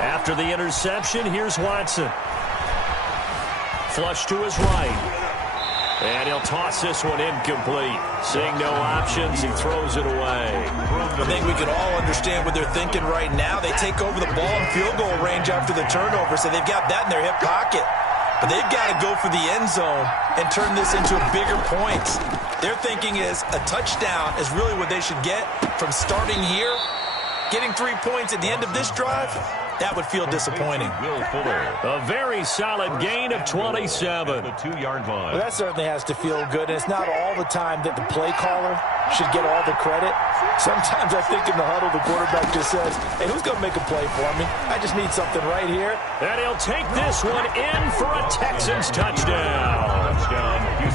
After the interception, here's Watson. Flush to his right. And he'll toss this one incomplete. Seeing no options, he throws it away. I think we can all understand what they're thinking right now. They take over the ball in field goal range after the turnover, so they've got that in their hip pocket. But they've got to go for the end zone and turn this into bigger points. Their thinking is a touchdown is really what they should get from starting here. Getting 3 points at the end of this drive, that would feel disappointing. A very solid gain of 27. The 2-yard line. Well, that certainly has to feel good. And it's not all the time that the play caller should get all the credit. Sometimes I think in the huddle, the quarterback just says, hey, who's going to make a play for me? I just need something right here. And he'll take this one in for a Texans touchdown.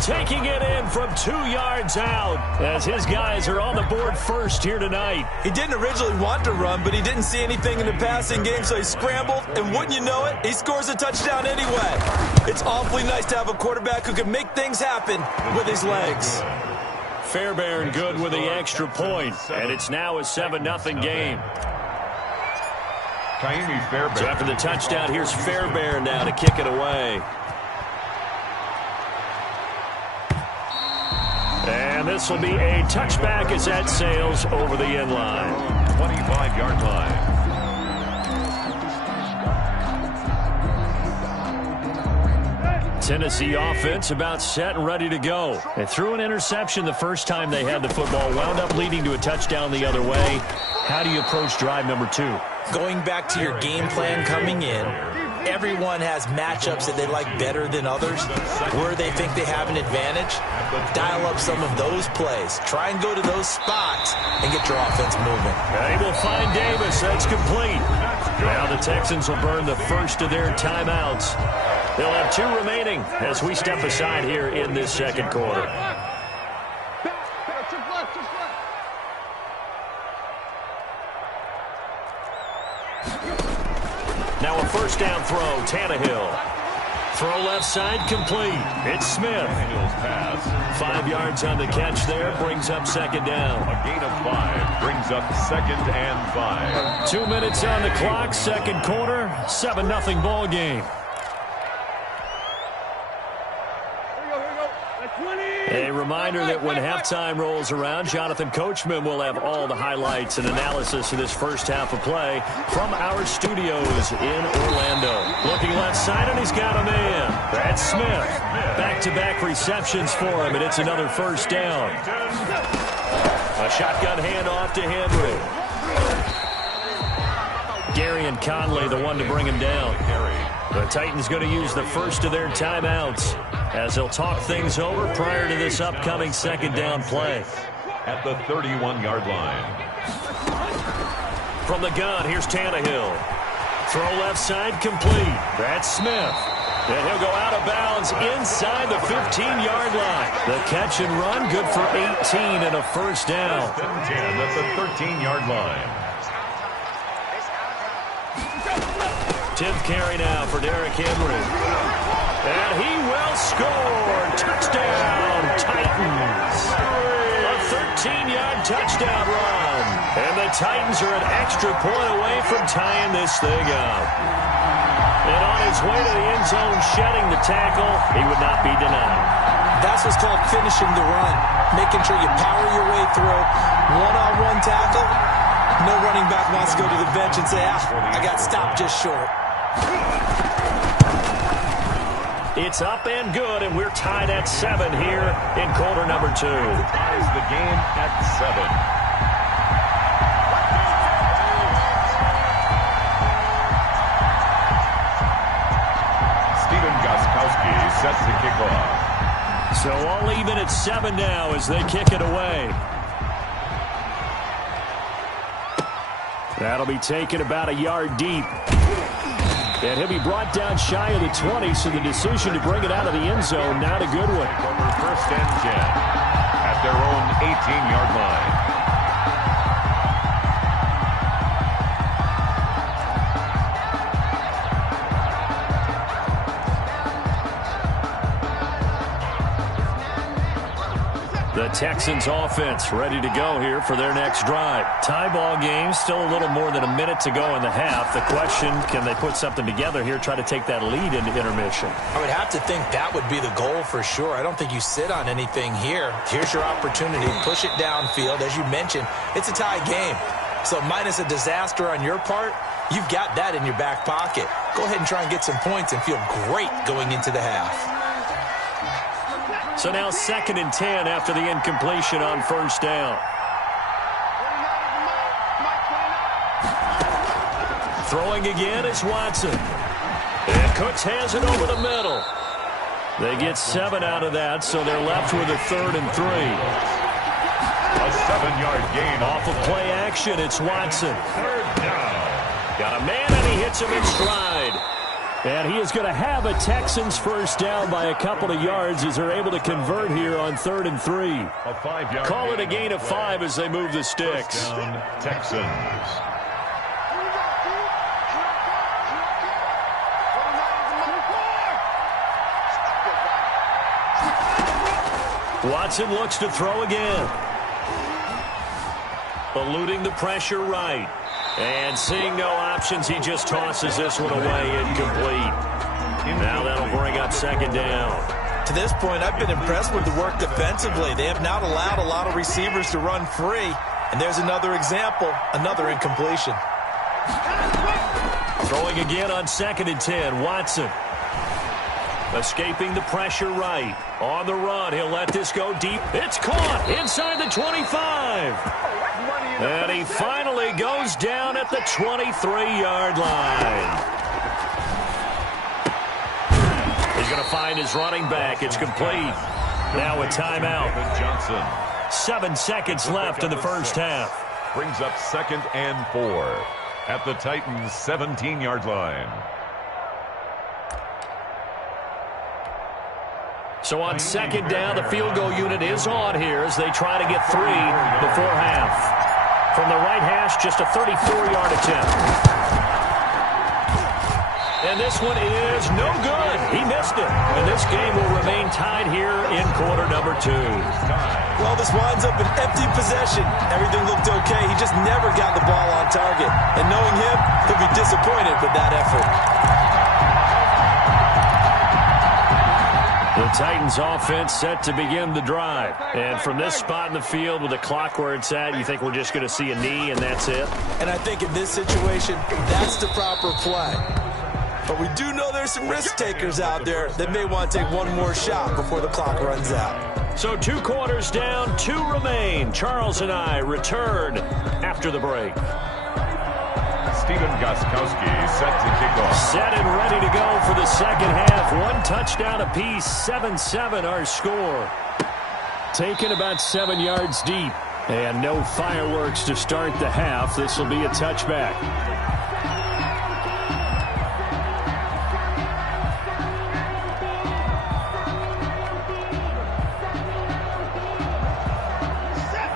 Taking it in from 2 yards out as his guys are on the board first here tonight. He didn't originally want to run, but he didn't see anything in the passing game, so he scrambled, and wouldn't you know it, he scores a touchdown anyway. It's awfully nice to have a quarterback who can make things happen with his legs. Fairbairn good with the extra point, and it's now a 7-0 game. So after the touchdown, here's Fairbairn now to kick it away. And this will be a touchback as that sails over the end line. 25-yard line. Tennessee offense about set and ready to go. They threw an interception the first time they had the football, wound up leading to a touchdown the other way. How do you approach drive number 2? Going back to your game plan coming in, everyone has matchups that they like better than others, where they think they have an advantage. Dial up some of those plays. Try and go to those spots and get your offense moving. They will find Davis. That's complete. Now the Texans will burn the first of their timeouts. They'll have 2 remaining as we step aside here in this second quarter. Now a first down throw, Tannehill. Throw left side, complete. It's Smith. 5 yards on the catch there, brings up second down. A gain of 5 brings up 2nd and 5. 2 minutes on the clock, second quarter, 7-0 ball game. A reminder that when halftime rolls around, Jonathan Coachman will have all the highlights and analysis of this first half of play from our studios in Orlando. Looking left side, and he's got a man. That's Smith. Back-to-back receptions for him, and it's another first down. A shotgun handoff to Henry. Gary and Conley, the one to bring him down. The Titans going to use the first of their timeouts as they'll talk things over prior to this upcoming second down play. At the 31-yard line. From the gun, here's Tannehill. Throw left side, complete. That's Smith. And he'll go out of bounds inside the 15-yard line. The catch and run, good for 18 and a first down. 10 at the 13-yard line. 10th carry now for Derrick Henry. And he will score. Touchdown, Titans. A 13-yard touchdown run. And the Titans are an extra point away from tying this thing up. And on his way to the end zone, shedding the tackle, he would not be denied. That's what's called finishing the run. Making sure you power your way through. One-on-one tackle. No running back wants to go to the bench and say, I got stopped just short. It's up and good, and we're tied at 7 here in quarter number 2. Ties the game at 7. Steven Gostkowski set to kick off. So all even at 7 now as they kick it away. That'll be taken about a yard deep. And he'll be brought down shy of the 20, so the decision to bring it out of the end zone, not a good one. First and 10 at their own 18-yard line. The Texans offense ready to go here for their next drive. Tie ball game, still a little more than a minute to go in the half. The question, can they put something together here, try to take that lead into intermission? I would have to think that would be the goal for sure. I don't think you sit on anything here. Here's your opportunity. Push it downfield. As you mentioned, it's a tie game. So minus a disaster on your part, you've got that in your back pocket. Go ahead and try and get some points and feel great going into the half. So now 2nd and 10 after the incompletion on first down. Throwing again is Watson. And Cooks has it over the middle. They get 7 out of that, so they're left with a 3rd and 3. A 7-yard gain Off of play action, it's Watson. 3rd down. Got a man, and he hits him in stride. And he is going to have a Texans first down by a couple of yards as they're able to convert here on 3rd and 3. A 5-yard Call it a gain of 5 as they move the sticks. First down, Texans. Watson looks to throw again. Eluding the pressure right. And seeing no options, he just tosses this one away, incomplete. Now that'll bring up 2nd down. To this point, I've been impressed with the work defensively. They have not allowed a lot of receivers to run free. And there's another example, another incompletion. Throwing again on 2nd and 10, Watson. Escaping the pressure right. On the run, he'll let this go deep. It's caught inside the 25. And he finally goes down at the 23-yard line. He's going to find his running back. It's complete. Now a timeout. Johnson. 7 seconds left in the first half. Brings up 2nd and 4 at the Titans' 17-yard line. So on 2nd down, the field goal unit is on here as they try to get 3 before half. From the right hash, just a 34-yard attempt. And this one is no good. He missed it. And this game will remain tied here in quarter number 2. Well, this winds up an empty possession. Everything looked okay. He just never got the ball on target. And knowing him, he'll be disappointed with that effort. The Titans offense set to begin the drive. And from this spot in the field with the clock where it's at, you think we're just going to see a knee and that's it? And I think in this situation, that's the proper play. But we do know there's some risk takers out there that may want to take one more shot before the clock runs out. So 2 quarters down, 2 remain. Charles and I return after the break. Stephen Gostkowski set to kick off. Set and ready to go for the second half. 1 touchdown apiece, 7-7 our score. Taken about 7 yards deep. And no fireworks to start the half. This will be a touchback.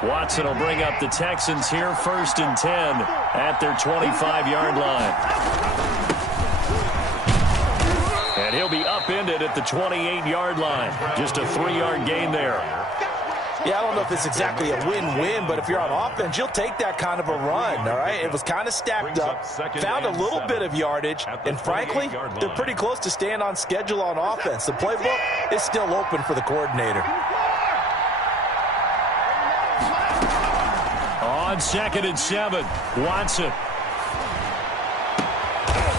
Watson will bring up the Texans here, 1st and 10 at their 25-yard line. And he'll be upended at the 28-yard line. Just a 3-yard gain there. Yeah, I don't know if it's exactly a win-win, but if you're on offense, you'll take that kind of a run, all right? It was kind of stacked up, found a little bit of yardage, and frankly, they're pretty close to staying on schedule on offense. The playbook is still open for the coordinator. On 2nd and 7, Watson.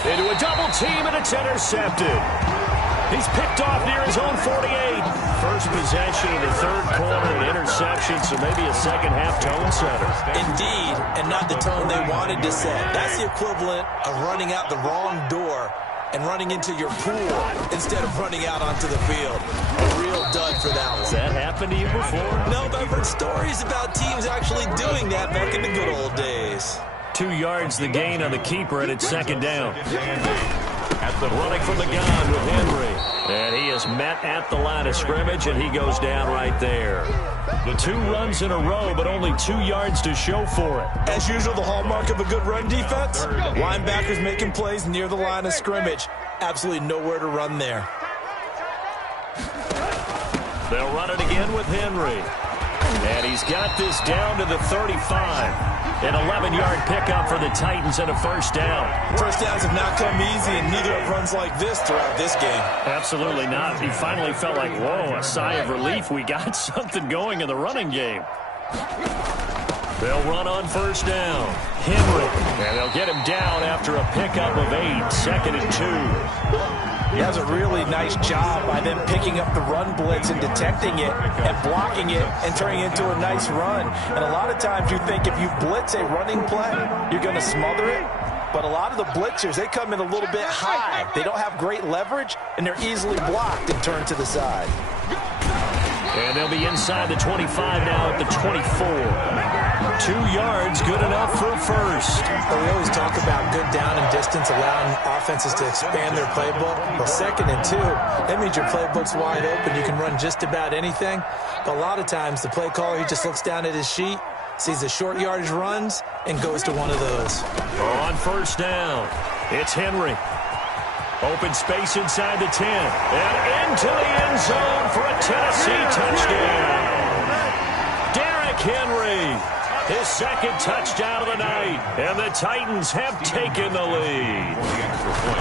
Into a double team, and it's intercepted. He's picked off near his own 48. First possession of the 3rd quarter, an interception, so maybe a second-half tone setter. Indeed, and not the tone they wanted to set. That's the equivalent of running out the wrong door and running into your pool instead of running out onto the field. A real dud for that one. Has that happened to you before? No, but I've heard stories about teams actually doing that back in the good old days. 2 yards the gain on the keeper, and it's 2nd down. Running from the gun with Henry. And he is met at the line of scrimmage, and he goes down right there. The 2 runs in a row, but only 2 yards to show for it. As usual, the hallmark of a good run defense, linebackers making plays near the line of scrimmage. Absolutely nowhere to run there. They'll run it again with Henry. And he's got this down to the 35. An 11-yard pickup for the Titans and a first down. First downs have not come easy, and neither have runs like this throughout this game. Absolutely not. He finally felt like, whoa, a sigh of relief. We got something going in the running game. They'll run on first down. Henry. And they'll get him down after a pickup of 8. 2nd and 2. He has a really nice job by them picking up the run blitz and detecting it and blocking it and turning it into a nice run. And a lot of times you think if you blitz a running play, you're going to smother it. But a lot of the blitzers, they come in a little bit high. They don't have great leverage, and they're easily blocked and turned to the side. And they'll be inside the 25 now at the 24. 2 yards, good enough for a first. Well, we always talk about good down and distance, allowing offenses to expand their playbook. Well, 2nd and 2, that means your playbook's wide open. You can run just about anything. But a lot of times, the play caller, he just looks down at his sheet, sees the short yardage runs, and goes to one of those. On first down, it's Henry. Open space inside the 10. And into the end zone for a Tennessee touchdown. Derrick Henry. His 2nd touchdown of the night, and the Titans have taken the lead.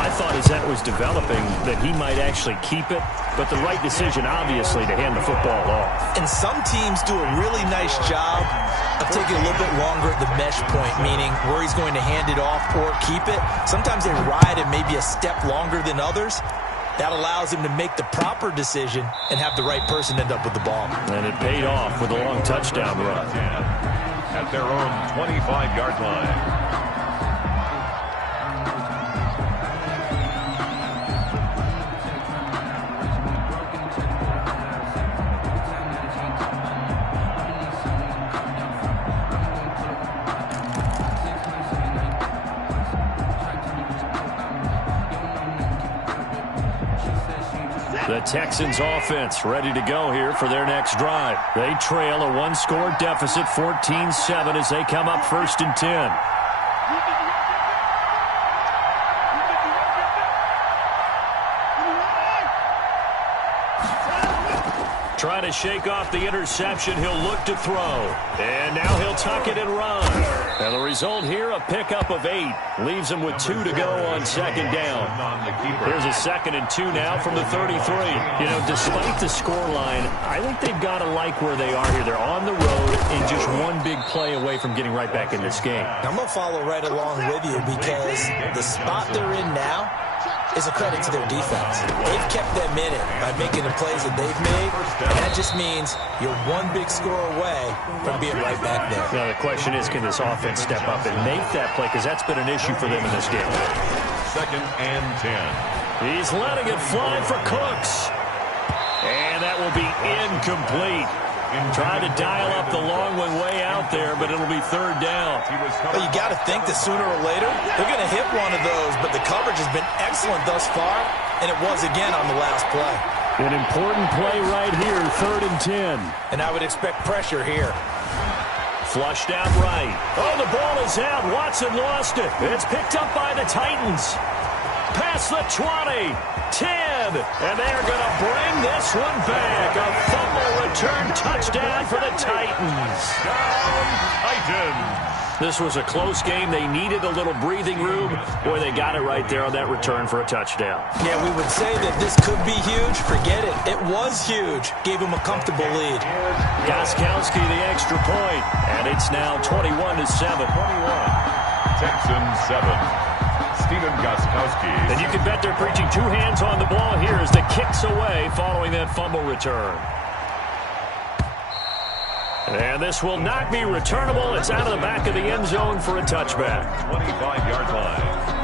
I thought as that was developing that he might actually keep it, but the right decision, obviously, to hand the football off. And some teams do a really nice job of taking a little bit longer at the mesh point, meaning where he's going to hand it off or keep it. Sometimes they ride it maybe a step longer than others. That allows him to make the proper decision and have the right person end up with the ball. And it paid off with a long touchdown run. At their own 25-yard line. The Texans offense ready to go here for their next drive. They trail a 1-score deficit, 14-7, as they come up 1st and 10. Try to shake off the interception. He'll look to throw. And now he'll tuck it and run. And the result here, a pickup of 8. Leaves him with 2 to go on 2nd down. Here's a 2nd and 2 now from the 33. You know, despite the scoreline, I think they've got to like where they are here. They're on the road and just one big play away from getting right back in this game. I'm going to follow right along with you because the spot they're in now is a credit to their defense. They've kept them in it by making the plays that they've made, and that just means you're one big score away from being right back there. Now, the question is, can this offense step up and make that play? Because that's been an issue for them in this game. 2nd and 10. He's letting it fly for Cooks. And that will be incomplete. Trying to dial up the long one way out there, but it'll be 3rd down. Well, you got to think that sooner or later, they're going to hit one of those, but the coverage has been excellent thus far, and it was again on the last play. An important play right here, 3rd and 10. And I would expect pressure here. Flushed out right. Oh, the ball is out. Watson lost it. It's picked up by the Titans. Past the 20, 10, and they're going to bring this one back. A fumble return touchdown for the Titans. Titans. This was a close game. They needed a little breathing room. Boy, they got it right there on that return for a touchdown. Yeah, we would say that this could be huge. Forget it. It was huge. Gave him a comfortable lead. Gostkowski the extra point, and it's now 21-7. 21. Texans 7. Stephen Gostkowski. And you can bet they're preaching 2 hands on the ball here as the kick's away following that fumble return. And this will not be returnable. It's out of the back of the end zone for a touchback. 25-yard line.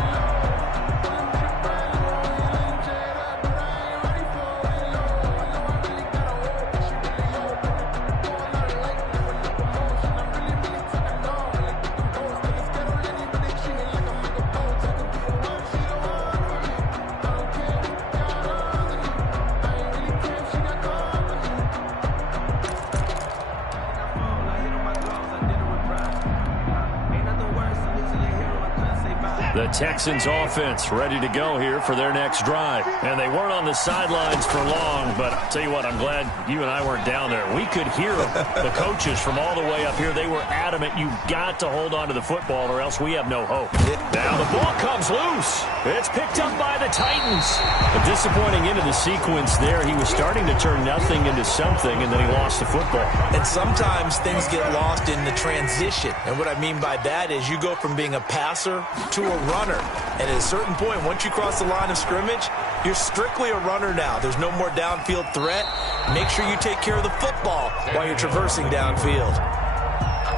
The Texans offense ready to go here for their next drive. And they weren't on the sidelines for long, but I'll tell you what, I'm glad you and I weren't down there. We could hear them. The coaches from all the way up here, they were adamant. You've got to hold on to the football or else we have no hope. Now the ball comes loose. It's picked up by the Titans. A disappointing end of the sequence there. He was starting to turn nothing into something, and then he lost the football. And sometimes things get lost in the transition. And what I mean by that is you go from being a passer to a runner. And at a certain point, once you cross the line of scrimmage, you're strictly a runner now. There's no more downfield threat. Make sure you take care of the football while you're traversing downfield.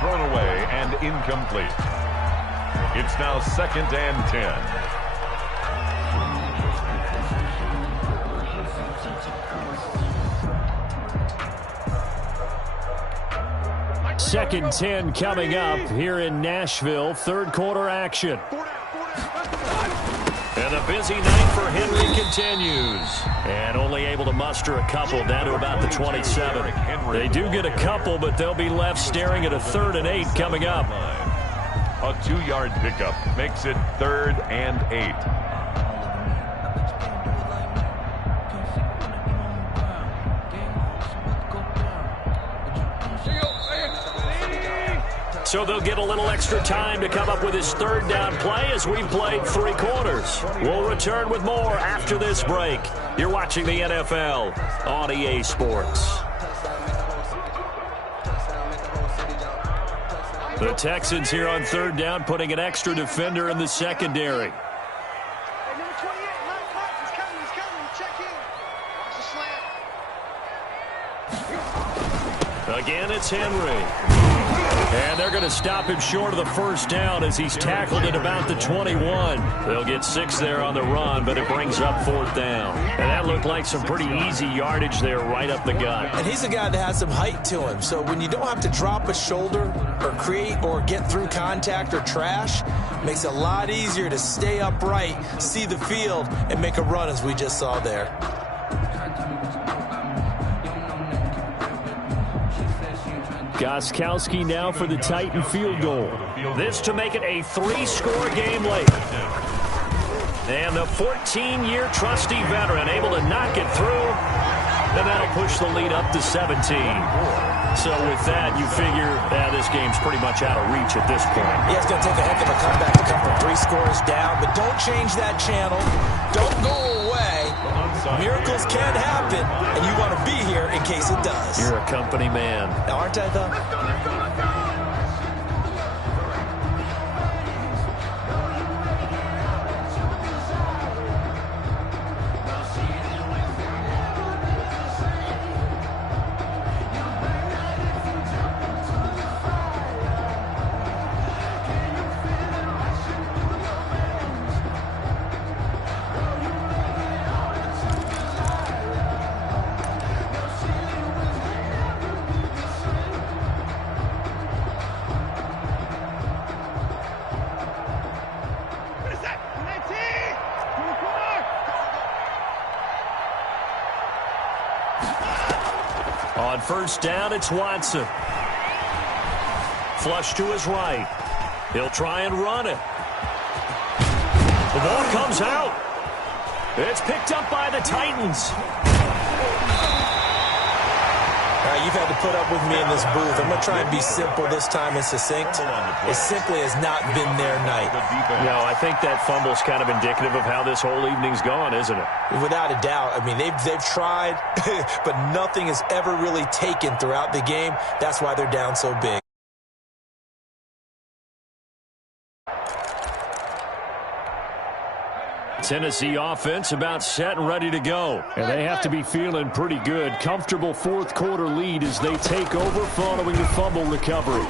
Thrown away and incomplete. It's now 2nd and 10. Second 10 coming up here in Nashville. Third quarter action. And the busy night for Henry continues. And only able to muster a couple down to about the 27. They do get a couple, but they'll be left staring at a 3rd and 8 coming up. A 2-yard pickup makes it 3rd and 8. So they'll get a little extra time to come up with his 3rd down play as we've played 3 quarters. We'll return with more after this break. You're watching the NFL on EA Sports. The Texans here on 3rd down, putting an extra defender in the secondary. Again, it's Henry. And they're going to stop him short of the 1st down as he's tackled at about the 21. They'll get 6 there on the run, but it brings up 4th down. And that looked like some pretty easy yardage there right up the gut. And he's a guy that has some height to him. So when you don't have to drop a shoulder or create or get through contact or trash, makes it a lot easier to stay upright, see the field, and make a run as we just saw there. Gostkowski now for the Titan field goal. This to make it a 3-score game late. And the 14-year trusty veteran able to knock it through. And that'll push the lead up to 17. So with that, you figure this game's pretty much out of reach at this point. Yeah, it's going to take a heck of a comeback to come from 3 scores down. But don't change that channel. Don't go away. Miracles can happen, and you want to be here in case it does. You're a company man. Now, aren't I, though? On 1st down, it's Watson. Flush to his right. He'll try and run it. The ball comes out. It's picked up by the Titans. You've had to put up with me in this booth. I'm going to try and be simple this time and succinct. It simply has not been their night. No, I think that fumble's kind of indicative of how this whole evening's gone, isn't it? Without a doubt. I mean, they've tried, but nothing is ever really taken throughout the game. That's why they're down so big. Tennessee offense about set and ready to go. And they have to be feeling pretty good. Comfortable 4th quarter lead as they take over following the fumble recovery.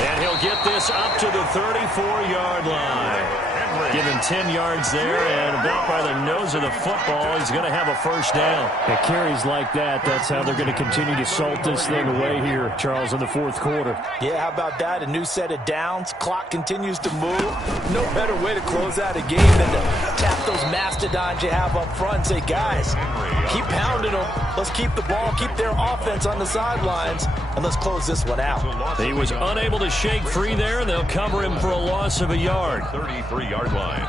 And he'll get this up to the 34-yard line. Give him 10 yards there, and about by the nose of the football, he's going to have a 1st down. It carries like that. That's how they're going to continue to salt this thing away here, Charles, in the 4th quarter. Yeah, how about that? A new set of downs. Clock continues to move. No better way to close out a game than to tap those mastodons you have up front and say, guys, keep pounding them. Let's keep the ball, keep their offense on the sidelines. And let's close this one out. He was unable to shake free there, and they'll cover him for a loss of a yard. 33-yard line.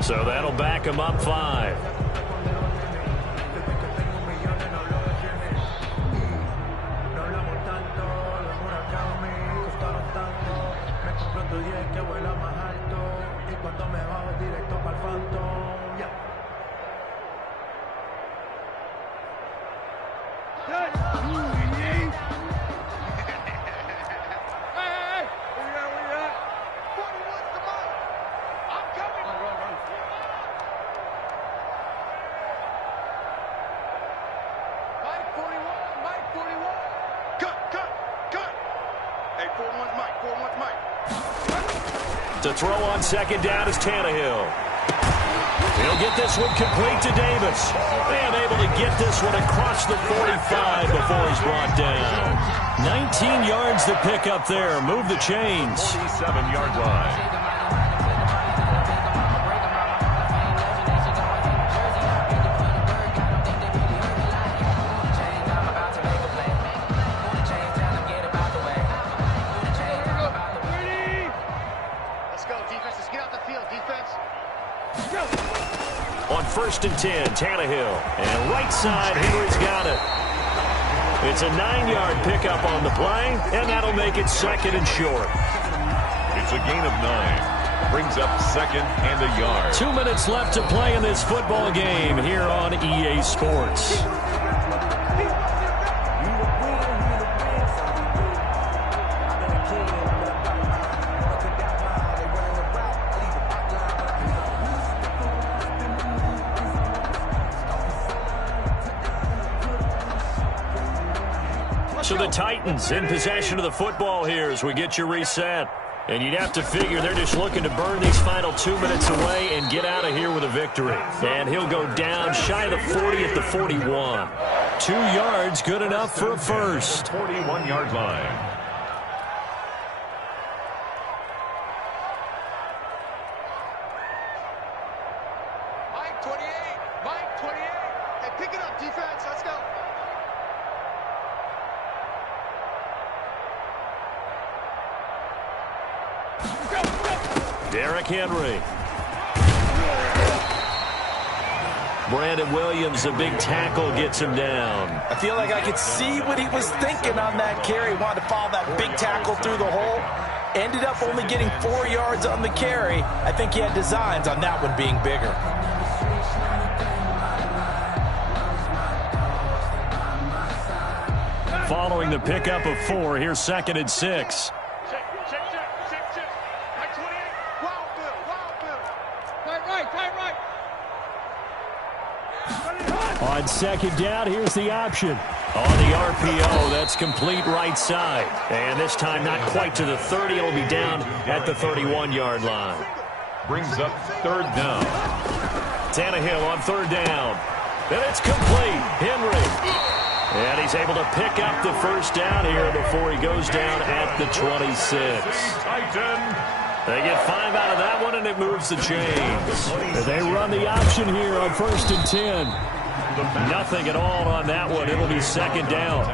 So that'll back him up 5. To throw on second down is Tannehill. He'll get this one complete to Davis. And able to get this one across the 45 before he's brought down. 19 yards to pick up there. Move the chains. 47-yard line. On 1st and 10, Tannehill. And right side, Henry's got it. It's a 9-yard pickup on the play, and that'll make it 2nd and short. It's a gain of 9. Brings up 2nd and a yard. 2 minutes left to play in this football game here on EA Sports. So the Titans in possession of the football here as we get you reset. And you'd have to figure they're just looking to burn these final 2 minutes away and get out of here with a victory. And he'll go down shy of the 40 at the 41. 2 yards, good enough for a first. 41-yard line. Mike 28. Mike 28. Hey, pick it up, defense. Let's go. Derrick Henry. Brandon Williams, a big tackle, gets him down. I feel like I could see what he was thinking on that carry. Wanted to follow that big tackle through the hole. Ended up only getting 4 yards on the carry. I think he had designs on that one being bigger. Following the pickup of 4, here's 2nd and 6. On 2nd down, here's the option. On the RPO, that's complete right side. And this time not quite to the 30. It'll be down at the 31-yard line. Brings up 3rd down. Tannehill on 3rd down. And it's complete. Henry. And he's able to pick up the 1st down here before he goes down at the 26. They get 5 out of that one, and it moves the chains. They run the option here on 1st and 10. Nothing at all on that one. It'll be 2nd down.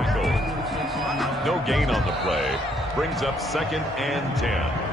No gain on the play. Brings up 2nd and 10.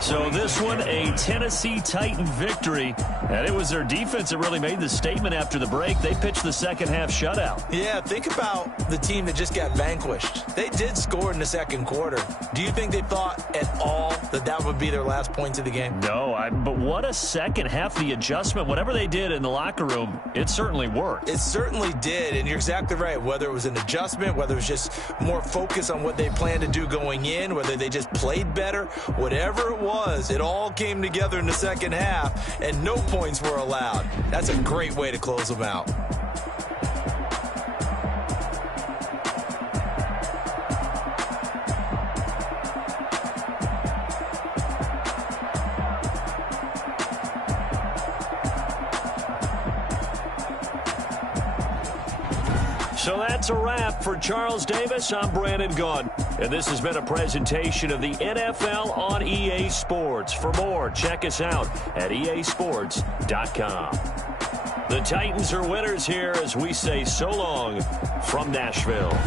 So this one, a Tennessee Titan victory. And it was their defense that really made the statement after the break. They pitched the second half shutout. Yeah, think about the team that just got vanquished. They did score in the 2nd quarter. Do you think they thought at all that that would be their last points of the game? No, but what a second half. The adjustment, whatever they did in the locker room, it certainly worked. It certainly did, and you're exactly right. Whether it was an adjustment, whether it was just more focus on what they planned to do going in, whether they just played better, whatever it was, it all came together in the 2nd half, and no points were allowed. That's a great way to close them out. So that's a wrap. For Charles Davis, I'm Brandon Gaudin. And this has been a presentation of the NFL on EA Sports. For more, check us out at easports.com. The Titans are winners here as we say so long from Nashville.